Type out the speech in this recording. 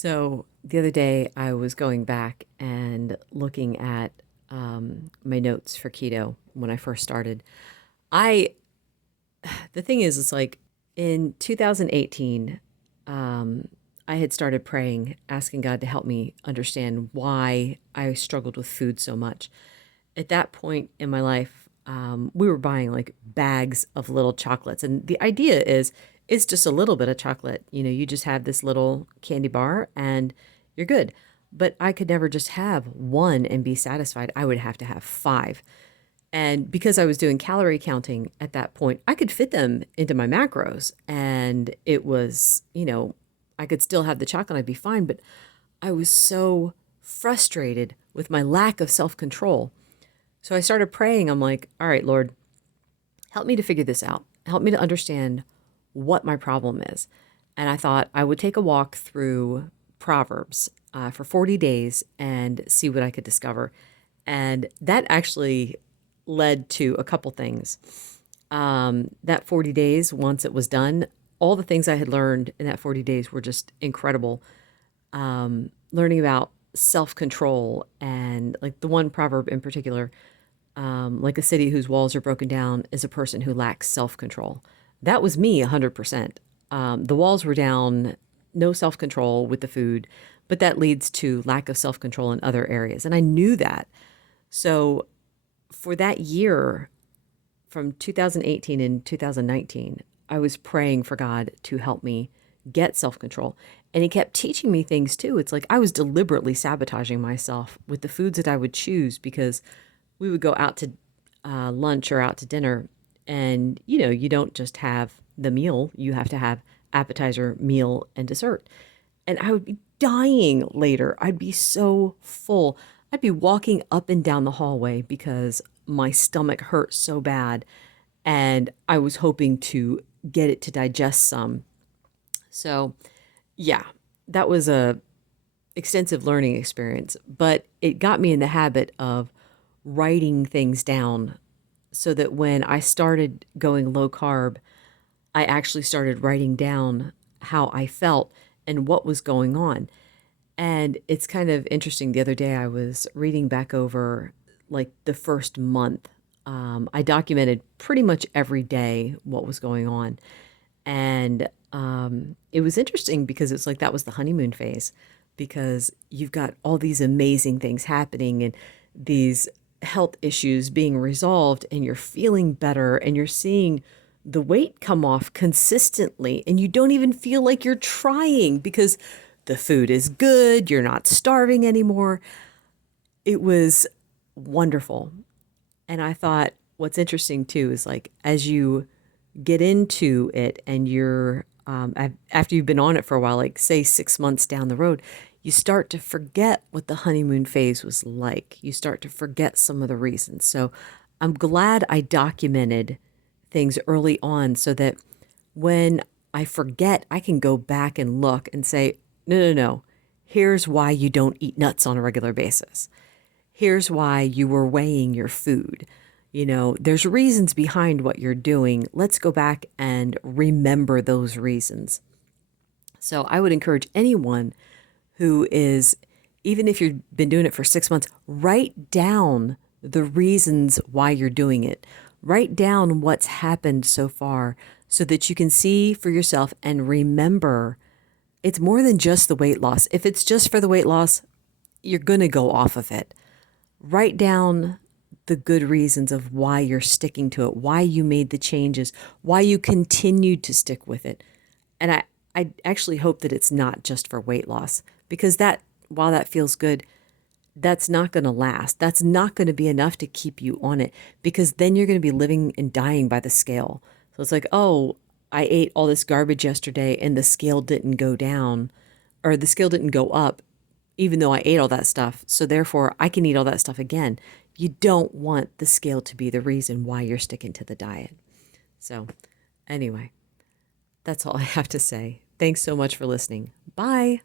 So the other day, I was going back and looking at my notes for keto when I first started. I, the thing is, it's like in 2018, I had started praying, asking God to help me understand why I struggled with food so much. At that point in my life, we were buying like bags of little chocolates. And the idea is it's just a little bit of chocolate. You know, you just have this little candy bar and you're good. But I could never just have one and be satisfied. I would have to have five. And because I was doing calorie counting at that point, I could fit them into my macros. And it was, I could still have the chocolate, I'd be fine. But I was so frustrated with my lack of self control. So I started praying. I'm like, all right, Lord, help me to figure this out. Help me to understand what my problem is. And I thought I would take a walk through Proverbs for 40 days and see what I could discover. And that actually led to a couple things. That 40 days, once it was done, all the things I had learned in that 40 days were just incredible. Learning about self control and like the one proverb in particular, like a city whose walls are broken down is a person who lacks self control. That was me 100%. The walls were down, no self control with the food, but that leads to lack of self control in other areas. And I knew that. So for that year, from 2018 and 2019, I was praying for God to help me get self control. And He kept teaching me things too. It's like I was deliberately sabotaging myself with the foods that I would choose because we would go out to lunch or out to dinner. And, you don't just have the meal, you have to have appetizer, meal, and dessert. And I would be dying later. I'd be so full. I'd be walking up and down the hallway because my stomach hurt so bad. And I was hoping to get it to digest some. So, yeah, that was a extensive learning experience, but it got me in the habit of writing things down so that when I started going low carb, I actually started writing down how I felt and what was going on. And it's kind of interesting. The other day, I was reading back over like the first month. I documented pretty much every day what was going on. And it was interesting because it's like that was the honeymoon phase because you've got all these amazing things happening and these health issues being resolved, and you're feeling better and you're seeing the weight come off consistently, and you don't even feel like you're trying because the food is good, you're not starving anymore. It was wonderful. And I thought what's interesting too is like as you get into it and you're after you've been on it for a while, like say 6 months down the road, you start to forget what the honeymoon phase was like. You start to forget some of the reasons. So I'm glad I documented things early on so that when I forget, I can go back and look and say, no, no, no. Here's why you don't eat nuts on a regular basis. Here's why you were weighing your food. There's reasons behind what you're doing. Let's go back and remember those reasons. So I would encourage anyone who is, even if you've been doing it for 6 months, write down the reasons why you're doing it. Write down what's happened so far so that you can see for yourself and remember it's more than just the weight loss. If it's just for the weight loss, you're going to go off of it. Write down the good reasons of why you're sticking to it, why you made the changes, why you continued to stick with it. And I actually hope that it's not just for weight loss because that, while that feels good, that's not going to last. That's not going to be enough to keep you on it because then you're going to be living and dying by the scale. So it's like, oh, I ate all this garbage yesterday and the scale didn't go down or the scale didn't go up, even though I ate all that stuff. So therefore I can eat all that stuff again. You don't want the scale to be the reason why you're sticking to the diet. So anyway, that's all I have to say. Thanks so much for listening. Bye.